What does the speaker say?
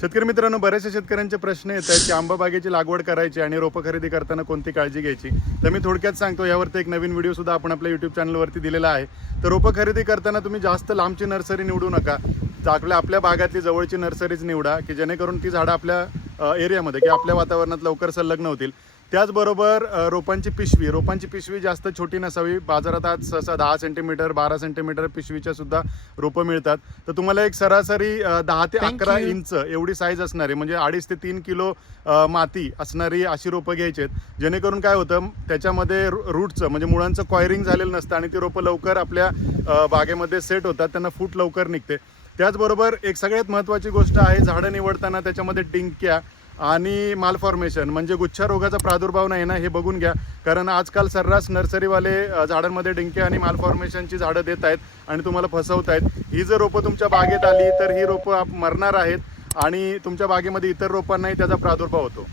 शेतकरी मित्रांनो बऱ्याचशा शेतकऱ्यांचे प्रश्न येत आहेत की आंबा बागेची लागवड करायची आणि रोपं खरेदी करताना कोणती काळजी घ्यायची? तर मी थोडक्यात सांगतो यावरती एक नवीन व्हिडिओ सुद्धा आपण आपल्या युट्यूब चॅनलवरती दिलेला आहे. तर रोपं खरेदी करताना तुम्ही जास्त लांबची नर्सरी निवडू नका. आपल्या आपल्या भागातली जवळची नर्सरीज निवडा की जेणेकरून ती झाडं आपल्या एरियामध्ये किंवा आपल्या वातावरणात लवकर संलग्न होतील. त्याचबरोबर रोपांची पिशवी. रोपांची पिशवी जास्त छोटी नसावी. बाजारात आज सहसा दहा सेंटीमीटर बारा सेंटीमीटर पिशवीच्या सुद्धा रोपं मिळतात. तर तुम्हाला एक सरासरी दहा ते अकरा. इंच एवढी साईज असणारी म्हणजे अडीच ते तीन किलो माती असणारी अशी रोपं घ्यायची आहेत. जेणेकरून काय होतं त्याच्यामध्ये रूटचं म्हणजे मुळांचं कॉयरिंग झालेलं नसतं आणि ती रोपं लवकर आपल्या बागेमध्ये सेट होतात. त्यांना फूट लवकर निघते. त्याचबरोबर एक सगळ्यात महत्त्वाची गोष्ट आहे झाडं निवडताना त्याच्यामध्ये डिंक्या आणि मालफॉर्मेशन म्हणजे गुच्छा रोगाचा प्रादुर्भाव नाही ना हे बघून घ्या. कारण आजकाल सर्रास नर्सरीवाले झाडांमध्ये डिंके आणि मालफॉर्मेशनची झाडं देत आहेत आणि तुम्हाला फसवत आहेत. ही जर रोपं तुमच्या बागेत आली तर ही रोपं मरणार आहेत आणि तुमच्या बागेमध्ये इतर रोपांनाही त्याचा प्रादुर्भाव होतो.